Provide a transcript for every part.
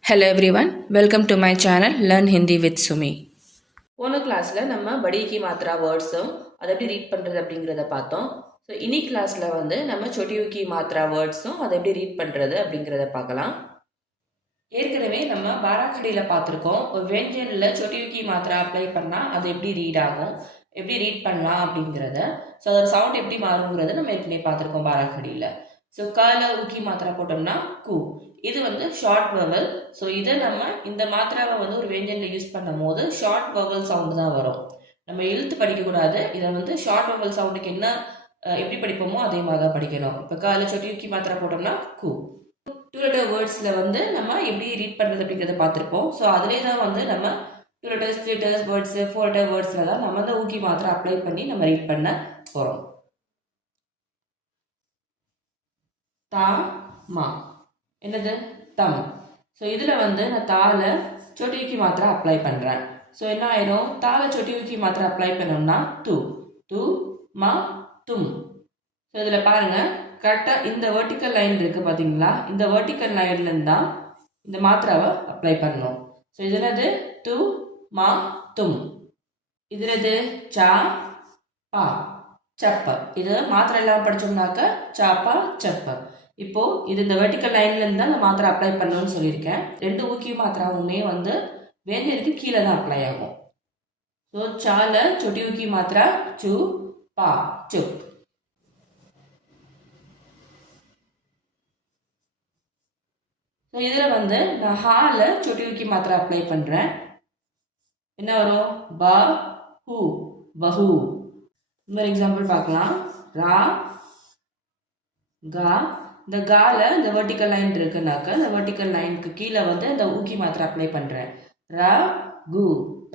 Hello everyone, welcome to my channel Learn Hindi with Sumi. போன கிளாஸில் நம்ம படி மாத்திரா வேர்ட்ஸும் அதை எப்படி ரீட் பண்ணுறது அப்படிங்கிறத பார்த்தோம். ஸோ இனி கிளாஸில் வந்து நம்ம சொட்டியூக்கி மாத்திரா வேர்ட்ஸும் அதை எப்படி ரீட் பண்ணுறது அப்படிங்கிறத பார்க்கலாம். ஏற்கனவே நம்ம பாராக்கடியில் பார்த்துருக்கோம். ஒரு வெஞ்சனில் சொட்டியூக்கி மாத்திரா அப்ளை பண்ணால் அது எப்படி ரீட் ஆகும், எப்படி ரீட் பண்ணலாம் அப்படிங்கிறத. ஸோ அதோட சவுண்ட் எப்படி மாறுங்கிறத நம்ம ஏற்கனவே பார்த்துருக்கோம் பாராக்கடியில். ஸோ கால ஊக்கி மாத்திரா போட்டோம்னா கு, இது வந்து ஷார்ட் வவல். ஸோ இதை நம்ம இந்த மாத்திராவை வந்து ஒரு வேஞ்சனில் யூஸ் பண்ணும் போது ஷார்ட் வவல் சவுண்டு தான் வரும். நம்ம இழுத்து படிக்கக்கூடாது. இதை வந்து ஷார்ட் வவல் சவுண்டுக்கு என்ன எப்படி படிப்போமோ அதே மாதிரி தான் படிக்கணும். இப்போ கால சொட்டியூக்கி மாத்திரா போட்டோம்னா கு. டூ லெட்டர் வேர்ட்ஸில் வந்து நம்ம எப்படி ரீட் பண்ணுறது அப்படிங்கிறத பார்த்துருப்போம். ஸோ அதிலே தான் வந்து நம்ம two letters, three letters words, four letter வேர்ட்ஸில் தான் நம்ம அந்த ஊக்கி மாத்திரா அப்ளை பண்ணி நம்ம ரீட் பண்ண போகிறோம். தா மா என்னது தம். ஸோ இதில் வந்து நான் தால சொட்டியூக்கி மாத்திரா அப்ளை பண்ணுறேன். ஸோ என்ன ஆயிரும், தால சொட்டியூக்கி மாத்திரா அப்ளை பண்ணோம்னா து து மா தும். ஸோ இதில் பாருங்கள், கரெக்டாக இந்த வெர்டிக்கல் லைன் இருக்குது பார்த்தீங்களா, இந்த வெர்டிக்கல் லைன்லேருந்து தான் இந்த மாத்திராவை அப்ளை பண்ணணும். ஸோ இதில் து மா தும். இதில் சா பா சப்ப. இது மாத்திரை இல்லாமல் படித்தோம்னாக்க சாப்பா சப்ப. இப்போ இது இந்த வெர்டிக்கல் லைன்லேருந்து தான் நான் மாத்திரை அப்ளை பண்ணணும்னு சொல்லியிருக்கேன். ரெண்டு ஊக்கி மாத்திராவுமே வந்து வேஞ்சனுக்கு கீழே தான் அப்ளை ஆகும். ஸோ சால சொட்டி ஊக்கி மாத்திரா சு பா சுப். ஸோ இதில் வந்து நான் ஹால சொட்டி ஊக்கி மாத்திரா அப்ளை பண்ணுறேன். என்ன வரும், ப ஹூ பஹூ. இன்னொரு எக்ஸாம்பிள் பார்க்கலாம். ரா கா. இந்த கால இந்த வெர்டிக்கல் லைன் இருக்குனாக்க இந்த வெர்டிக்கல் லைனுக்கு கீழே வந்து இந்த ஊக்கி மாத்திரை அப்ளை பண்ணுறேன். ர கு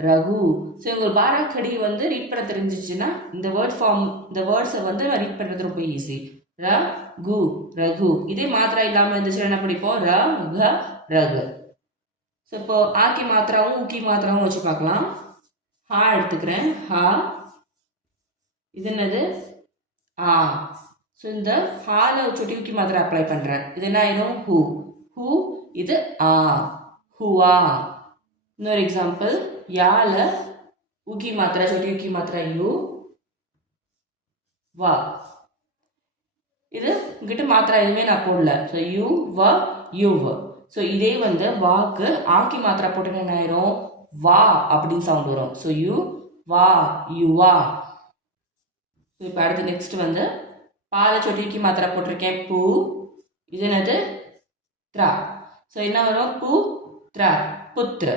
ரகு. ஸோ உங்களுக்கு பாராக்கடி வந்து ரீட் பண்ண தெரிஞ்சிச்சுன்னா இந்த வேர்ட் ஃபார்ம், இந்த வேர்ட்ஸை வந்து ரீட் பண்ணுறது ரொம்ப ஈஸி. ர கு ரகு. இதே மாத்திரை இல்லாமல் இருந்துச்சுன்னா என்ன படிப்போம், ர க ரகு. ஸோ இப்போ ஆக்கி மாத்திராவும் ஊக்கி மாத்திராவும் வச்சு பார்க்கலாம். ஹா எடுத்துக்கிறேன். ஹா. இது என்னது, ஆ. ஸோ இந்த ஹால சொட்டி ஊக்கி மாத்திரை அப்ளை பண்ணுறேன். இது என்ன ஆயிடும், ஹூ ஹூ. இது ஆ ஹூவா. இன்னொரு எக்ஸாம்பிள், யால ஊக்கி மாத்திரை சொட்டி ஊக்கி மாத்திரை யூ வா. இது இங்கிட்ட மாத்திரை எதுவுமே நான் போடல. ஸோ யூ வ யூவ். ஸோ இதே வந்து வாக்கு ஆக்கி மாத்திரை போட்டோன்னு என்ன ஆயிரும், வா அப்படின்னு சவுண்ட் வரும். ஸோ யூ வா யுவா. ஸோ இப்போ அடுத்து நெக்ஸ்ட் வந்து பால சொட்டிக்கு மாத்திரை போட்டிருக்கேன், பூ. இது என்னது, த்ரா. ஸோ என்ன வரும், பூ த்ரா புத்ர.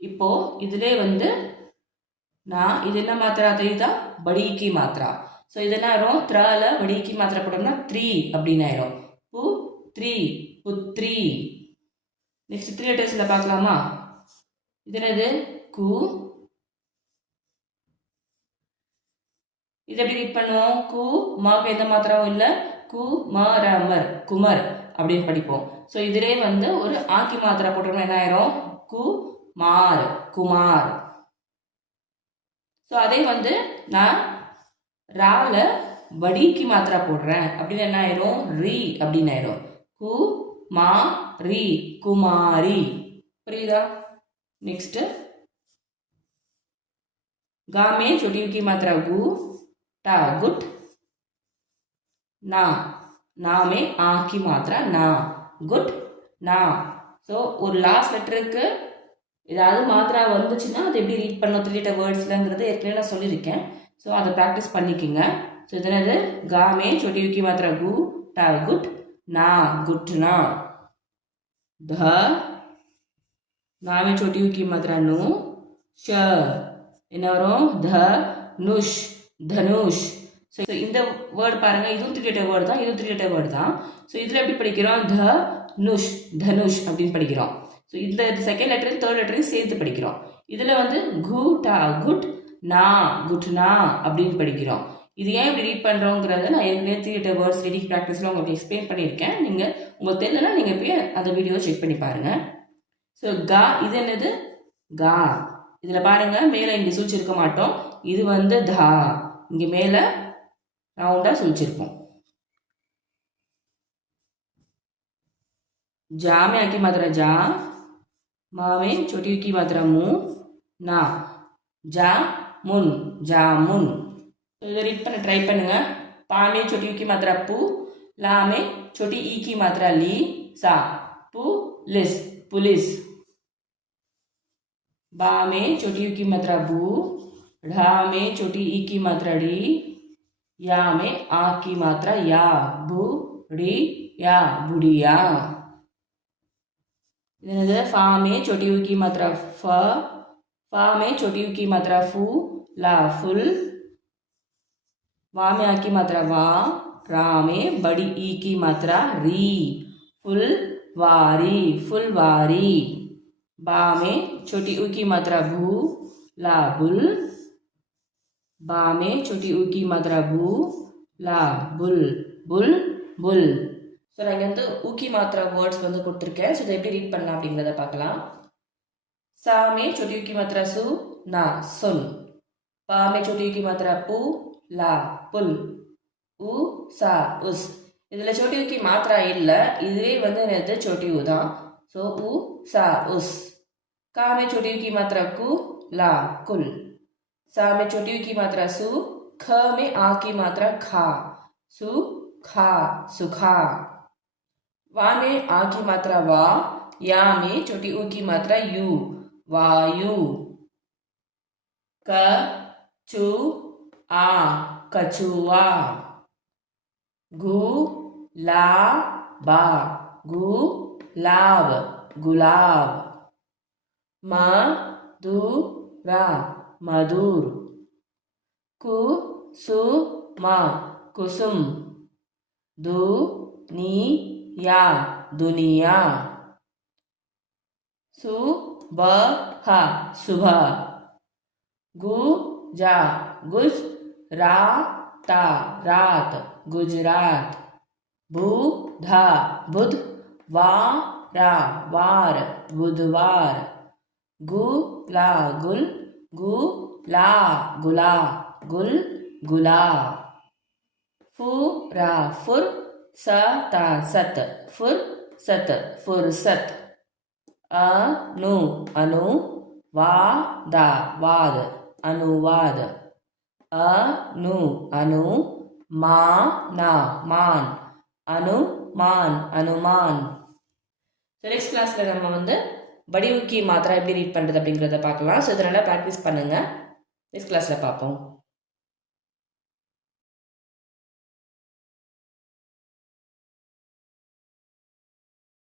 இப்போ இதுலே வந்து நான் இது என்ன மாத்திரா தெரியுதா, படீக்கி மாத்திரா. ஸோ இது என்ன ஆயிரும், த்ரால படீக்கி மாத்திரை போட்டோம்னா த்ரீ அப்படின்னு ஆயிரும். பூ த்ரீ புத்ரி. நெக்ஸ்ட் த்ரீ லெட்டர்ஸில் பார்க்கலாமா. இது என்னது, கு. இது எப்படி ரீட் பண்ணுவோம், கு மாக்கு எந்த மாத்திராவும் இல்லை, கு ம ர மர் குமர் அப்படின்னு படிப்போம். ஸோ இதிலே வந்து ஒரு ஆக்கி மாத்திரா போட்டோம்னா என்ன ஆயிரும், கு மார் குமார். ஸோ அதே வந்து நான் ரால வடிக்கு மாத்திரா போடுறேன் அப்படின்னு என்ன ஆயிரும், ரீ அப்படின்னு ஆயிரும். கு மா ரீ குமாரி. புரியுதா. நெக்ஸ்ட் गामे छोटी की मात्रा गु टा गुट ना. ना में आ की मात्रा ना गुट ना. ஸோ ஒரு லாஸ்ட் லெட்டருக்கு ஏதாவது மாத்திரா வந்துச்சுன்னா அதை எப்படி ரீட் பண்ணணும் த்ரீ லெட்டர் வேர்ட்ஸ்லங்கிறது ஏற்கனவே நான் சொல்லியிருக்கேன். ஸோ அதை ப்ராக்டிஸ் பண்ணிக்கோங்க. ஸோ இது என்னது, காமே छोटी की मात्रा गु टा गुट ना गुटना. ध नामे छोटी की मात्रा नु श. என்ன வரும், த நுஷ் தனுஷ். ஸோ இந்த வேர்டு பாருங்கள், இதுவும் த்ரீ லெட்டர் வேர்டு தான், இதுவும் த்ரீ லெட்டர் வேர்டு தான். ஸோ இதில் எப்படி படிக்கிறோம், த நுஷ் தனுஷ் அப்படின்னு படிக்கிறோம். ஸோ இந்த செகண்ட் லெட்டரையும் தேர்ட் லெட்டரையும் சேர்த்து படிக்கிறோம். இதில் வந்து கு டா குட் நா குட்னா அப்படின்னு படிக்கிறோம். இது ஏன் இப்படி ரீட் பண்ணுறோங்கிறத நான் ஏற்கனவே த்ரீ லெட்டர் வேர்ட்ஸ் ரீடிங் ப்ராக்டிஸில் உங்களுக்கு எக்ஸ்பிளைன் பண்ணியிருக்கேன். நீங்கள் உங்களுக்கு தெரியலன்னா நீங்கள் போய் அந்த வீடியோ செக் பண்ணி பாருங்கள். ஸோ கா, இது என்னது, கா. இதில் பாருங்கள், மேலே இங்கே சுழிச்சிருக்க மாட்டோம். இது வந்து தா, இங்கே மேலே ரவுண்டாக சுழிச்சிருப்போம். जा में आ की मात्रा जा, मा में छोटी यू की मात्रा मु, ना जा मुन, जामुन. इधर रीड பண்ண ட்ரை பண்ணுங்க. पा में छोटी यू की मात्रा पू, ला में छोटी ई की मात्रा ली, सा पुलिस पुलिस. बा में छोटी यू की मात्रा बू, ढा में छोटी ई की मात्रा डी, या में आ की मात्रा या, बुड़ी या बुढ़िया. फा में छोटी यू की मात्रा फ, फा में छोटी यू की मात्रा फू, ला फुल. वा में आ की मात्रा वा, रा में बड़ी ई की मात्रा री, फुल वारी फुलवारी. बा में छोटी ऊ की मात्रा भू, ला बुल. बा में छोटी ऊ की मात्रा भू, ला बुल बुल बुल. ஸோ நான் இங்கே வந்து ஊக்கி மாத்திரா வேர்ட்ஸ் வந்து கொடுத்துருக்கேன். ஸோ இதை எப்படி ரீட் பண்ணலாம் அப்படிங்கிறத பார்க்கலாம். सा में छोटी यू की मात्रा सु, ना सुन. पा में छोटी यू की मात्रा पू, ला पुल. उ सा उस. இதில் छोटी यू की मात्रा இல்லை, இதுவே வந்து என்னது छोटी यू தான். ஸோ उ सा उस. का में छोटी यू की मात्रा कु, ला कुल. सा में छोटी यू की मात्रा सु, ख में आ की मात्रा खा, सु खा सुखा. वा में आ की मात्रा वा, या में छोटी ऊ की मात्रा यू, वायु. क चू आ कछुआ. गु ला बा, गुलाब गुलाब. म दु रा मधुर. कु सु मा कुसुम. दु नी या दुनिया. सुबह सुबह. गु जा गुज रा ता रात, गुजरात. बुधा बुध, वा रा वार, बुधवार. गुला गुल, गुला गुला गुल गुला. फुरा फुर, सता सत, फुर सत फुरसत. अनु अनु, वादा वाद, अनुवाद. अनु अनु, माना मान, अनुमान अनुमान. ஸோ நெக்ஸ்ட் கிளாஸில் நம்ம வந்து வடிவுக்கி மாத்திரா எப்படி ரீட் பண்ணுறது அப்படிங்கிறத பார்க்கலாம். ஸோ இதனால் ப்ராக்டிஸ் பண்ணுங்கள். நெக்ஸ்ட் கிளாஸில் பார்ப்போம்.